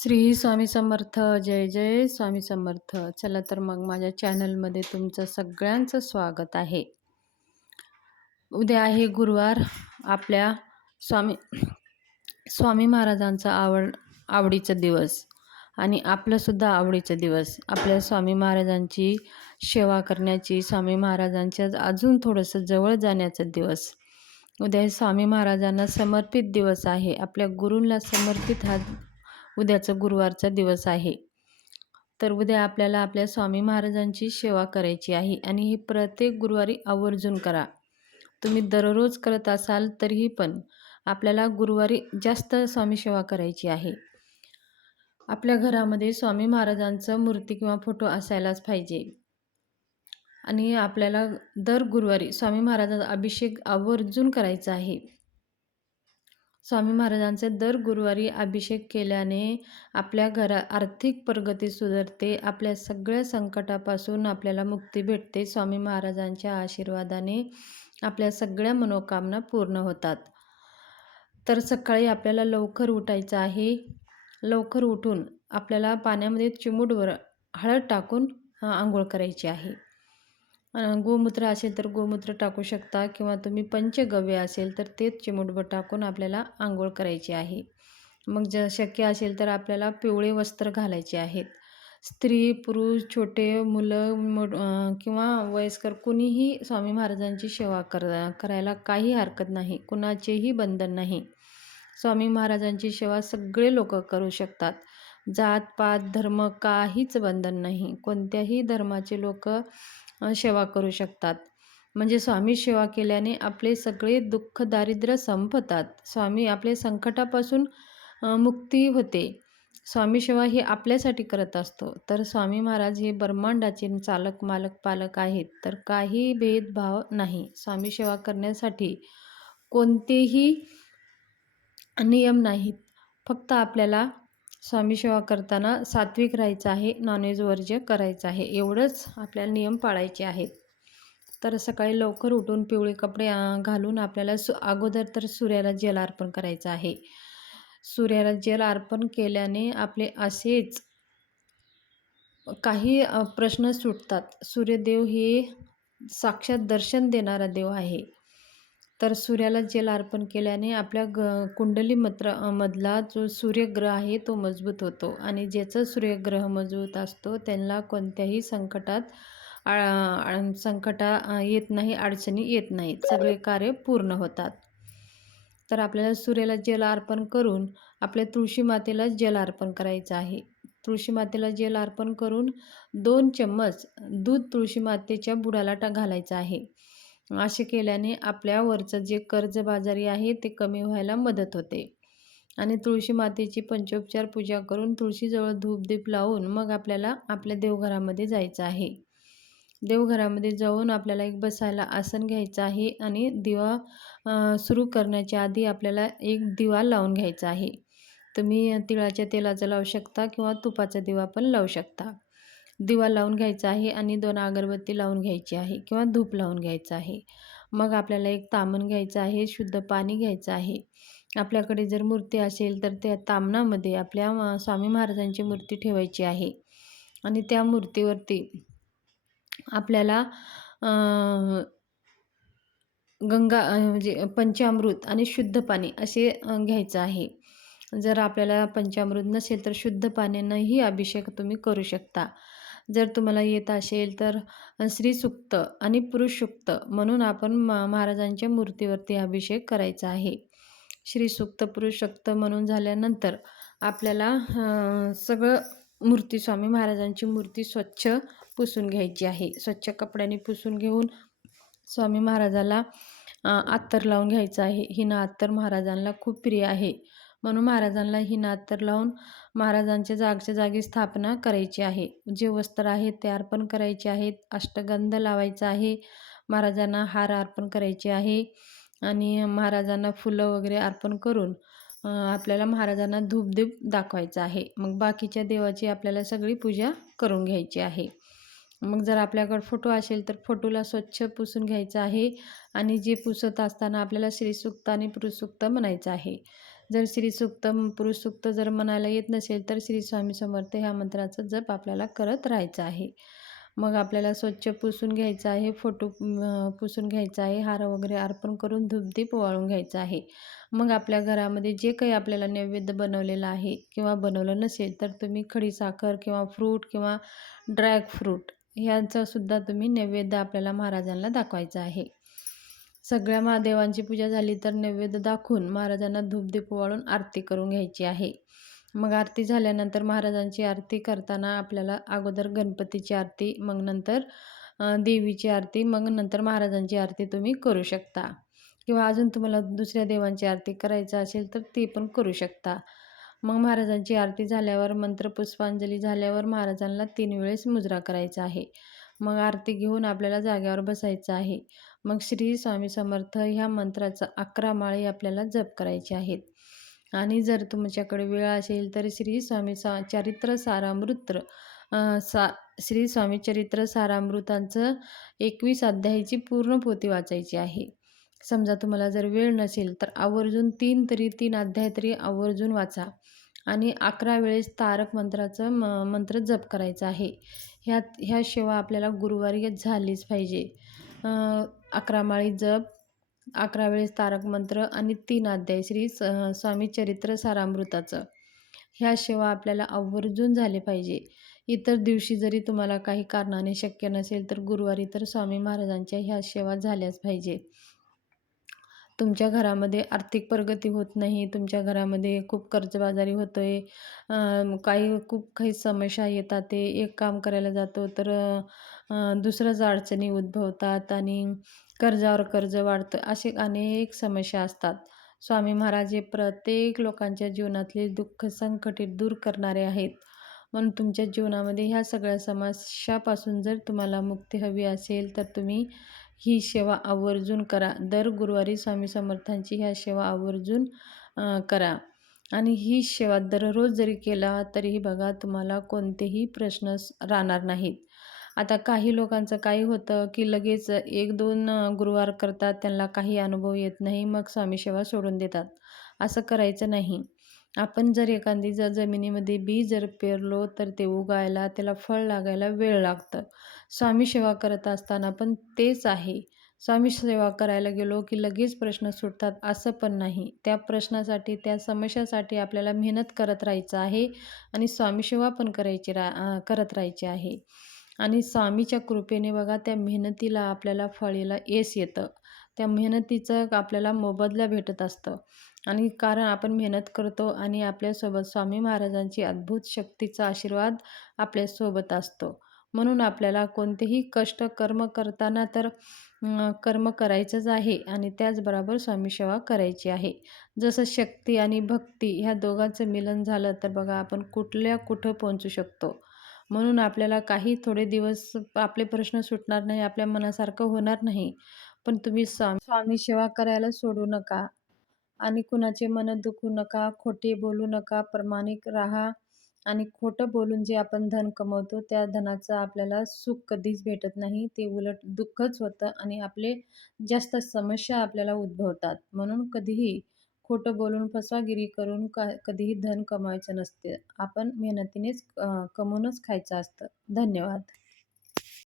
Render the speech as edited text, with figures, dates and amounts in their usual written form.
श्री स्वामी समर्थ. जय जय स्वामी समर्थ. चला तर मग माझ्या चॅनलमध्ये तुमचं सगळ्यांचं स्वागत आहे. उद्या आहे गुरुवार. आपल्या स्वामी स्वामी महाराजांचा आवडीचा दिवस आणि आपलंसुद्धा आवडीचा दिवस. आपल्या स्वामी महाराजांची सेवा करण्याची, स्वामी महाराजांच्या अजून थोडंसं जवळ जाण्याचा दिवस. उद्या स्वामी महाराजांना समर्पित दिवस आहे. आपल्या गुरूंना समर्पित हा उद्याचा गुरुवारचा दिवस आहे. तर उद्या आपल्याला आपल्या स्वामी महाराजांची सेवा करायची आहे आणि ही प्रत्येक गुरुवारी आवर्जून करा. तुम्ही दररोज करत असाल तरीही पण आपल्याला गुरुवारी जास्त स्वामी सेवा करायची आहे. आपल्या घरामध्ये स्वामी महाराजांचं मूर्ती किंवा फोटो असायलाच पाहिजे आणि आपल्याला दर गुरुवारी स्वामी महाराजांचा अभिषेक आवर्जून करायचा आहे. स्वामी महाराजांचे दर गुरुवारी अभिषेक केल्याने आपल्या घरात आर्थिक प्रगती सुधारते. आपल्या सगळ्या संकटापासून आपल्याला मुक्ती भेटते. स्वामी महाराजांच्या आशीर्वादाने आपल्या सगळ्या मनोकामना पूर्ण होतात. तर सकाळी आपल्याला लवकर उठायचं आहे. लवकर उठून आपल्याला पाण्यामध्ये चिमूटभर हळद टाकून आंघोळ करायची आहे. गोमूत्र असेल तर गोमूत्र टाकू शकता किंवा तुम्ही पंचगव्य असेल तर तेच चिमूटभर टाकून आपल्याला आंघोळ करायची आहे. मग जर शक्य असेल तर आपल्याला पिवळे वस्त्र घालायचे आहेत. स्त्री, पुरुष, छोटे मुलं किंवा वयस्कर कुणीही स्वामी महाराजांची सेवा करायला काही हरकत नाही. कुणाचेही बंधन नाही. स्वामी महाराजांची सेवा सगळे लोक करू शकतात. जात पात धर्म काहीच बंधन नाही. कोणत्याही धर्माचे लोक सेवा करू शकतात. म्हणजे स्वामी सेवा केल्याने आपले सगळे दुःख दारिद्र्य संपतात. स्वामी आपले संकटापासून मुक्ती होते. स्वामी सेवा ही आपल्यासाठी करत असतो. तर स्वामी महाराज हे ब्रह्मांडाचे चालक मालक पालक आहेत. तर काही भेदभाव नाही. स्वामी सेवा करण्यासाठी कोणतेही नियम नाहीत. फक्त आपल्याला स्वामी सेवा करताना सात्विक राहायचं आहे, नॉनव्हेज वर्ज्य करायचं आहे, एवढंच आपल्याला नियम पाळायचे आहेत. तर सकाळी लवकर उठून पिवळे कपडे घालून आपल्याला अगोदर तर सूर्याला जल अर्पण करायचं आहे. सूर्याला जल अर्पण केल्याने आपले असेच काही प्रश्न सुटतात. सूर्यदेव हे साक्षात दर्शन देणारा देव आहे. तर सूर्याला जल अर्पण केल्याने आपल्या कुंडली मधला जो सूर्यग्रह आहे तो मजबूत होतो आणि ज्याचा सूर्यग्रह मजबूत असतो त्यांना कोणत्याही संकट येत नाही, अडचणी येत नाहीत, सगळे कार्य पूर्ण होतात. तर आपल्याला सूर्याला जल अर्पण करून आपल्या तुळशी मातेला जल अर्पण करायचं आहे. तुळशी मातेला जल अर्पण करून 2 चम्मच दूध तुळशी मातेच्या बुडाला घालायचं आहे. असे केल्याने आपल्यावरचं जे कर्जबाजारी आहे ते कमी व्हायला मदत होते. आणि तुळशी मातेची पंचोपचार पूजा करून तुळशीजवळ धूपदीप लावून मग आपल्याला आपल्या देवघरामध्ये जायचं आहे. देवघरामध्ये जाऊन आपल्याला एक बसायला आसन घ्यायचं आहे आणि दिवा सुरू करण्याच्या आधी आपल्याला एक दिवा लावून घ्यायचा आहे. तुम्ही तिळाच्या तेलाचा लावू शकता किंवा तुपाचा दिवा पण लावू शकता. दिवा लावून घ्यायचा आहे आणि 2 अगरबत्ती लावून घ्यायची आहे किंवा धूप लावून घ्यायचं आहे. मग आपल्याला एक ताम्हण घ्यायचं आहे, शुद्ध पाणी घ्यायचं आहे. आपल्याकडे जर मूर्ती असेल तर त्या ताम्हणामध्ये आपल्या स्वामी महाराजांची मूर्ती ठेवायची आहे आणि त्या मूर्तीवरती आपल्याला गंगा म्हणजे पंचामृत आणि शुद्ध पाणी असे घ्यायचं आहे. जर आपल्याला पंचामृत नसेल तर शुद्ध पाण्यानंही अभिषेक तुम्ही करू शकता. जर तुम्हाला येत असेल तर श्रीसूक्त आणि पुरुषसूक्त म्हणून आपण महाराजांच्या मूर्तीवरती अभिषेक करायचा आहे. श्रीसूक्त पुरुषसूक्त म्हणून झाल्यानंतर आपल्याला सगळं मूर्ती स्वामी महाराजांची मूर्ती स्वच्छ पुसून घ्यायची आहे. स्वच्छ कपड्याने पुसून घेऊन स्वामी महाराजाला अत्तर लावून घ्यायचं आहे. हिना अत्तर महाराजांना खूप प्रिय आहे म्हणून महाराजांना हिना अत्तर लावून महाराजांच्या जागच्या जागी स्थापना करायची आहे. जे वस्त्र आहेत ते अर्पण करायचे आहेत. अष्टगंध लावायचा आहे. महाराजांना हार अर्पण करायचे आहे आणि महाराजांना फुलं वगैरे अर्पण करून आपल्याला महाराजांना धूपदीप दाखवायचा आहे. मग बाकीच्या देवाची आपल्याला सगळी पूजा करून घ्यायची आहे. मग जर आपल्याकडे फोटो असेल तर फोटोला स्वच्छ पुसून घ्यायचं आहे आणि जे पुसत असताना आपल्याला श्रीसूक्त आणि पुरुषसूक्त म्हणायचं आहे. जर श्री सूक्त, पुरुष सूक्त जर म्हणायला येत नसेल तर श्री स्वामी समर्थ ह्या मंत्राचा जप आपल्याला करत राहायचा आहे. मग आपल्याला स्वच्छ पुसून घ्यायचं आहे, फोटो पुसून घ्यायचा आहे, हार वगैरे अर्पण करून धूपदीप ओवाळून घ्यायचा आहे. मग आपल्या घरामध्ये जे काही आपल्याला नैवेद्य बनवलेलं आहे किंवा बनवलं नसेल तर तुम्ही खडीसाखर किंवा फ्रूट किंवा ड्रॅग फ्रूट ह्यांचासुद्धा तुम्ही नैवेद्य आपल्याला महाराजांना दाखवायचा आहे. सगळ्या महादेवांची पूजा झाली तर नैवेद्य दाखवून महाराजांना धूपदीप ओवाळून आरती करून घ्यायची आहे. मग आरती झाल्यानंतर महाराजांची आरती करताना आपल्याला अगोदर गणपतीची आरती, मग नंतर देवीची आरती, मग नंतर महाराजांची आरती तुम्ही करू शकता. किंवा अजून तुम्हाला दुसऱ्या देवांची आरती करायचं असेल तर ती पण करू शकता. मग महाराजांची आरती झाल्यावर मंत्रपुष्पांजली झाल्यावर महाराजांना 3 वेळेस मुजरा करायचा आहे. मग आरती घेऊन आपल्याला जाग्यावर बसायचं आहे. मग श्री स्वामी समर्थ ह्या मंत्राचा 11 माळी आपल्याला जप करायचे आहेत. आणि जर तुमच्याकडे वेळ असेल तर श्री स्वामी चरित्र सारामृत श्री स्वामी चरित्र सारामृतांचं 21 अध्यायाची पूर्ण पोथी वाचायची आहे. समजा तुम्हाला जर वेळ नसेल तर आवर्जून 3 अध्याय तरी आवर्जून वाचा आणि 11 वेळेस तारक मंत्राचं मंत्र जप करायचा आहे. ह्या सेवा आपल्याला गुरुवारी झालीच पाहिजे. 11 माळी जप, 11 वेळेस तारक मंत्र आणि 3 अध्याय श्री स्वामी चरित्र सारामृताचं ह्या सेवा आपल्याला आवर्जून झाले पाहिजे. इतर दिवशी जरी तुम्हाला काही कारणाने शक्य नसेल तर गुरुवारी तर स्वामी महाराजांच्या ह्या सेवा झाल्याच पाहिजे. तुमच्या घरामध्ये आर्थिक प्रगती होत नाही, तुमच्या घरामध्ये खूप कर्जबाजारी होतोय, खूप काही समस्या येतात, ते एक काम करायला जातो तर दुसरंच अडचणी उद्भवतात आणि कर्जावर कर्ज वाढतं, असे अनेक समस्या असतात. स्वामी महाराज हे प्रत्येक लोकांच्या जीवनातले दुःख संकटे दूर करणारे आहेत. म्हणून तुमच्या जीवनामध्ये ह्या सगळ्या समस्यापासून जर तुम्हाला मुक्ती हवी असेल तर तुम्ही ही सेवा आवर्जून करा. दर गुरुवारी स्वामी समर्थांची ह्या सेवा आवर्जून करा आणि ही सेवा दररोज जरी केला तरीही बघा तुम्हाला कोणतेही प्रश्न राहणार नाहीत. आता काही लोकांचं काय होतं की लगेच 1-2 गुरुवार करतात, त्यांना काही अनुभव येत नाही, मग स्वामी सेवा सोडून देतात. असं करायचं नाही. आपण जर एखादी जमिनीमध्ये बी जर पेरलो तर ते उगायला, त्याला फळ लागायला वेळ लागतं. स्वामी सेवा करत असताना पण तेच आहे. स्वामी सेवा करायला गेलो की लगेच प्रश्न सुटतात असं पण नाही. त्या प्रश्नासाठी, त्या समस्यासाठी आपल्याला मेहनत करत राहायचं आहे आणि स्वामी सेवा पण करत राहायची आहे. आणि स्वामीच्या कृपेने बघा त्या मेहनतीला आपल्याला फळेला यश येतं. त्या मेहनतीचं आपल्याला मोबदला भेटत असतं आणि कारण आपण मेहनत करतो आणि आपल्यासोबत स्वामी महाराजांची अद्भुत शक्तीचा आशीर्वाद आपल्यासोबत असतो. म्हणून आपल्याला कोणतेही कष्ट कर्म करताना तर कर्म करायचंच आहे आणि त्याचबरोबर स्वामी सेवा करायची आहे. जसं शक्ती आणि भक्ती ह्या दोघांचं मिलन झालं तर बघा आपण कुठं पोहोचू शकतो. म्हणून आपल्याला काही थोडे दिवस आपले प्रश्न सुटणार नाही, आपल्या मनासारखं होणार नाही. पण तुम्ही स्वामी सेवा करायला सोडू नका आणि कुणाचे मन दुखवू नका, खोटे बोलू नका, प्रामाणिक राहा आणि खोटं बोलून जे आपण धन कमवतो त्या धनाचं आपल्याला सुख कधीच भेटत नाही. ते उलट दुःखच होतं आणि आपले जास्त समस्या आपल्याला उद्भवतात. म्हणून कधीही खोटं बोलून फसवागिरी करून कधीही धन कमवायचं नसते. आपण मेहनतीनेच कमवूनच खायचं असतं. धन्यवाद.